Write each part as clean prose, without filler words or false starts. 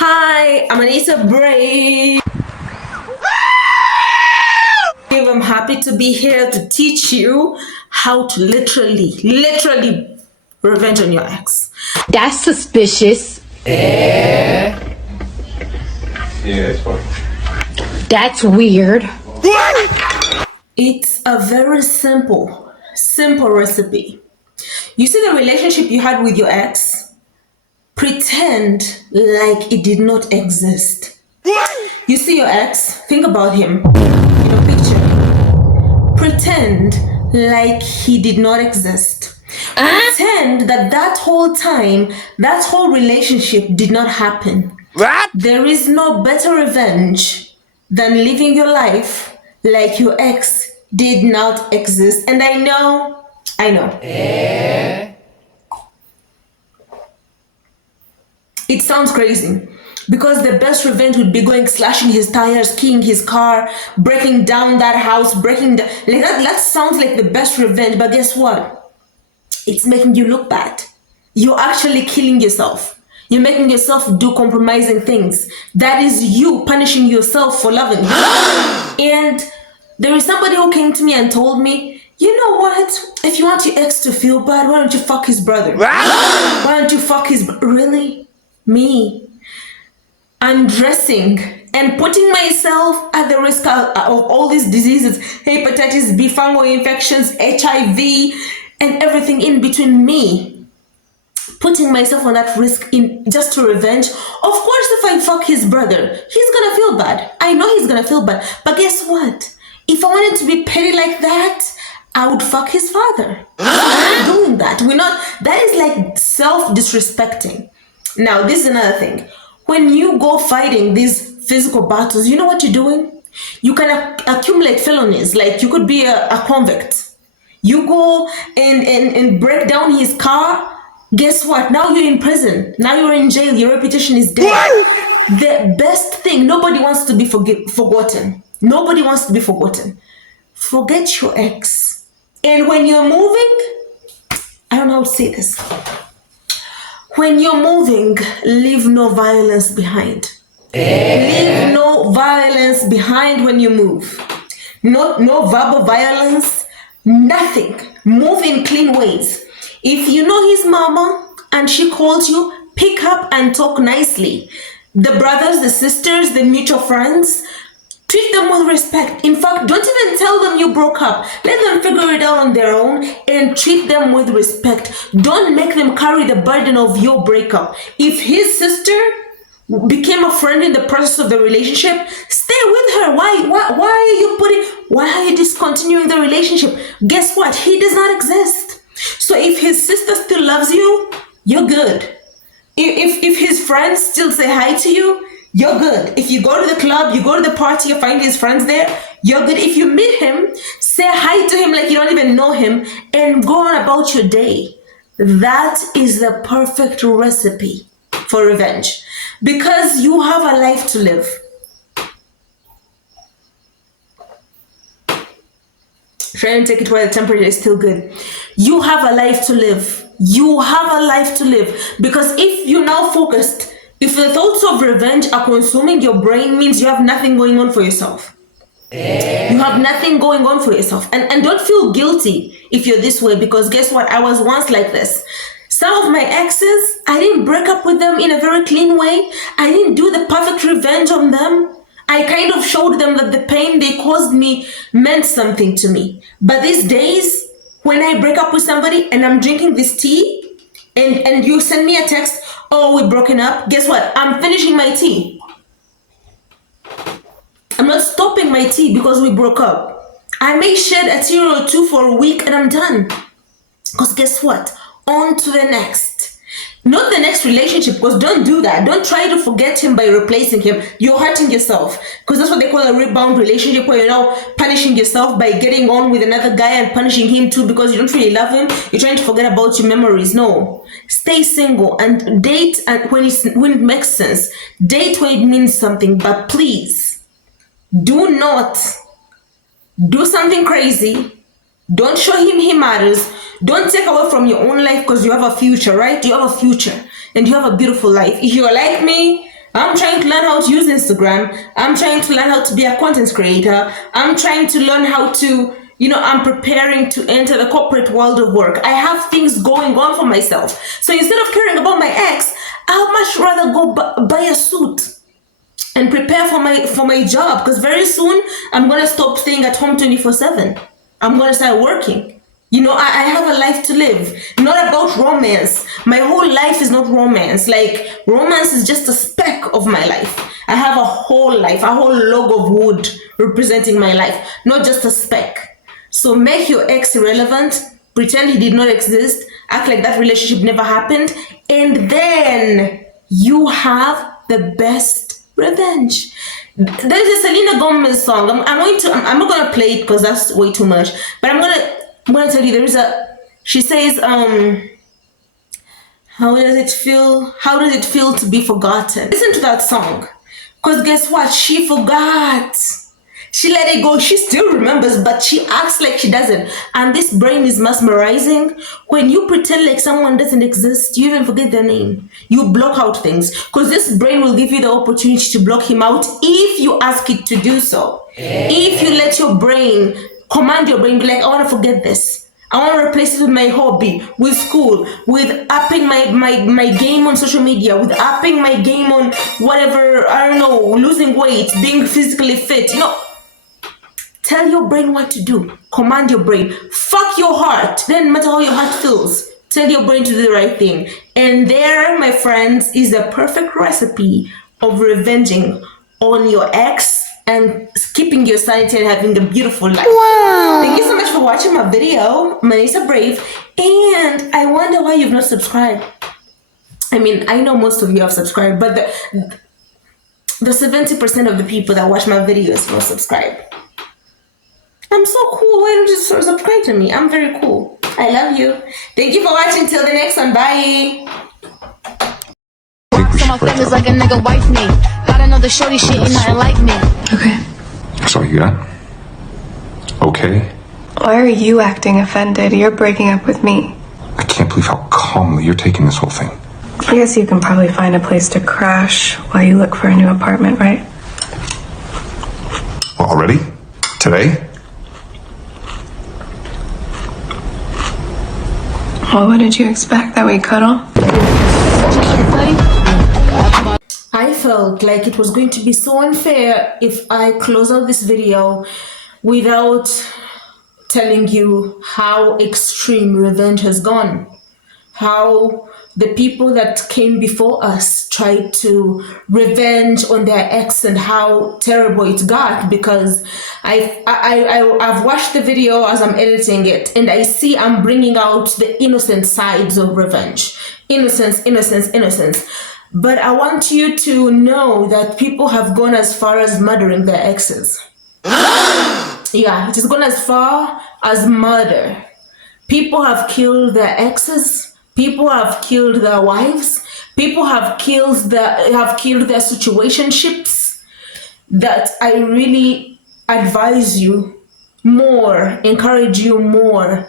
Hi, I'm Anita Brave. I'm happy to be here to teach you how to literally revenge on your ex. That's suspicious. Yeah, it's fun. That's weird. It's a very simple recipe. You see the relationship you had with your ex? Pretend like it did not exist. You see your ex? Think about him. Picture him. Pretend like he did not exist. Pretend that whole time, that whole relationship did not happen. What? There is no better revenge than living your life like your ex did not exist. And I know. It sounds crazy because the best revenge would be going slashing his tires, keying his car, breaking down that house, like that sounds like the best revenge, but guess what? It's making you look bad. You're actually killing yourself. You're making yourself do compromising things. That is you punishing yourself for loving him. And there is somebody who came to me and told me, you know what? If you want your ex to feel bad, why don't you fuck his brother? Why don't you fuck his really? Me undressing and putting myself at the risk of all these diseases, hepatitis B, fungal infections, HIV, and everything in between, me putting myself on that risk in just to revenge. Of course, if I fuck his brother, he's gonna feel bad. I know he's gonna feel bad, but guess what? If I wanted to be petty like that, I would fuck his father. We're not doing that. That is like self-disrespecting. Now, this is another thing. When you go fighting these physical battles, you know what you're doing? You can accumulate felonies. Like you could be a convict. You go and break down his car. Guess what? Now you're in prison. Now you're in jail. Your reputation is dead. The best thing, nobody wants to be forgotten. Nobody wants to be forgotten. Forget your ex. And when you're moving, I don't know how to say this. When you're moving, leave no violence behind. Leave no violence behind when you move. No verbal violence, nothing. Move in clean ways. If you know his mama and she calls you, pick up and talk nicely. The brothers, the sisters, the mutual friends, treat them with respect. In fact, don't even tell them you broke up. Let them figure it out on their own and treat them with respect. Don't make them carry the burden of your breakup. If his sister became a friend in the process of the relationship, stay with her. Why are you discontinuing the relationship? Guess what? He does not exist. So if his sister still loves you, you're good. If his friends still say hi to you, you're good. If you go to the club, you go to the party, you find his friends there, you're good. If you meet him, say hi to him like you don't even know him and go on about your day. That is the perfect recipe for revenge because you have a life to live. Try and take it while the temperature is still good. You have a life to live. You have a life to live because if you're now focused, if the thoughts of revenge are consuming your brain, means you have nothing going on for yourself. You have nothing going on for yourself. And don't feel guilty if you're this way because guess what? I was once like this. Some of my exes, I didn't break up with them in a very clean way. I didn't do the perfect revenge on them. I kind of showed them that the pain they caused me meant something to me. But these days, when I break up with somebody and I'm drinking this tea and you send me a text, oh, we're broken up. Guess what? I'm finishing my tea. I'm not stopping my tea because we broke up. I may shed a tear or two for a week and I'm done. Because guess what? On to the next. Not the next relationship, because don't do that. Don't try to forget him by replacing him. You're hurting yourself. Because that's what they call a rebound relationship, where you're now punishing yourself by getting on with another guy and punishing him too because you don't really love him. You're trying to forget about your memories. No. Stay single and date and when it makes sense. Date when it means something. But please, do not do something crazy. Don't show him he matters. Don't take away from your own life because you have a future, right? You have a future and you have a beautiful life. If you're like me, I'm trying to learn how to use Instagram. I'm trying to learn how to be a content creator. I'm trying to learn how to, I'm preparing to enter the corporate world of work. I have things going on for myself. So instead of caring about my ex, I'd much rather go buy a suit and prepare for my job, because very soon I'm gonna stop staying at home 24/7. I'm gonna start working. I have a life to live, not about romance. My whole life is not romance. Like, romance is just a speck of my life. I have a whole life, a whole log of wood representing my life, not just a speck. So make your ex irrelevant, pretend he did not exist, act like that relationship never happened, and then you have the best revenge. There's a Selena Gomez song. I'm not gonna play it because that's way too much. But I'm gonna tell you, she says, how does it feel? How does it feel to be forgotten? Listen to that song. Because guess what? She forgot. She let it go. She still remembers, but she acts like she doesn't. And this brain is mesmerizing. When you pretend like someone doesn't exist, you even forget their name. You block out things. Because this brain will give you the opportunity to block him out if you ask it to do so. If you let your brain, command your brain, be like, I want to forget this. I want to replace it with my hobby, with school, with upping my game on social media, with upping my game on whatever, I don't know, losing weight, being physically fit. Tell your brain what to do. Command your brain. Fuck your heart. Then no matter how your heart feels, tell your brain to do the right thing. And there, my friends, is the perfect recipe of revenging on your ex and keeping your sanity and having a beautiful life. Wow. Thank you so much for watching my video. My name's Brave. And I wonder why you've not subscribed. I mean, I know most of you have subscribed, but the 70% of the people that watch my videos don't subscribe. I'm so cool. Why don't you just subscribe to me? I'm very cool. I love you. Thank you for watching. Till the next one. Bye. So my feelings like a nigga wife me. Got another shorty shit ain't nothing like me. Okay. That's all you got? Okay. Why are you acting offended? You're breaking up with me. I can't believe how calmly you're taking this whole thing. I guess you can probably find a place to crash while you look for a new apartment, right? Well, already? Today? Well, what did you expect? That we cuddle? I felt like it was going to be so unfair if I close out this video without telling you how extreme revenge has gone. How the people that came before us tried to revenge on their ex and how terrible it got, because I've watched the video as I'm editing it and I see I'm bringing out the innocent sides of revenge. Innocence, innocence, innocence. But I want you to know that people have gone as far as murdering their exes. Yeah, it has gone as far as murder. People have killed their exes. People have killed their wives. People have killed their situationships. That I really advise you more, encourage you more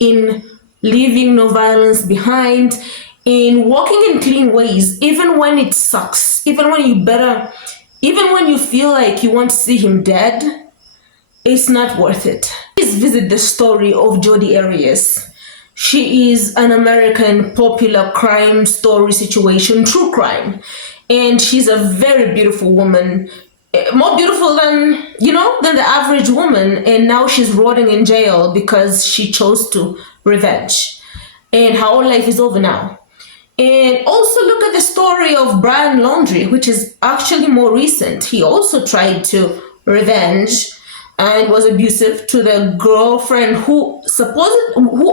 in leaving no violence behind, in walking in clean ways, even when it sucks, even when you feel like you want to see him dead, it's not worth it. Please visit the story of Jordy Arias. She is an American popular crime story situation, true crime. And she's a very beautiful woman, more beautiful than the average woman. And now she's rotting in jail because she chose to revenge. And her whole life is over now. And also look at the story of Brian Laundrie, which is actually more recent. He also tried to revenge and was abusive to the girlfriend who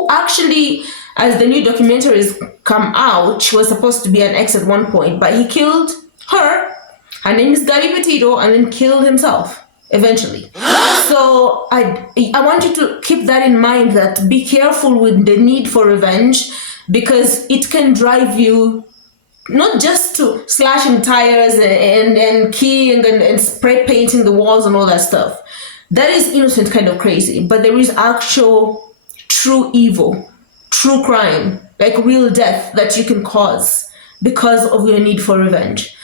actually, as the new documentaries come out, she was supposed to be an ex at one point, but he killed her. Her name is Gabby Petito, and then killed himself eventually. So I want you to keep that in mind, that be careful with the need for revenge, because it can drive you not just to slashing tires and keying and spray painting the walls and all that stuff. That is innocent kind of crazy, but there is actual true evil, true crime, like real death that you can cause because of your need for revenge.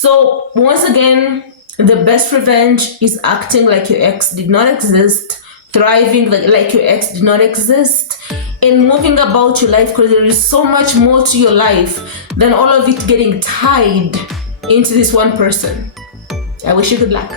So once again, the best revenge is acting like your ex did not exist, thriving like your ex did not exist, and moving about your life, because there is so much more to your life than all of it getting tied into this one person. I wish you good luck.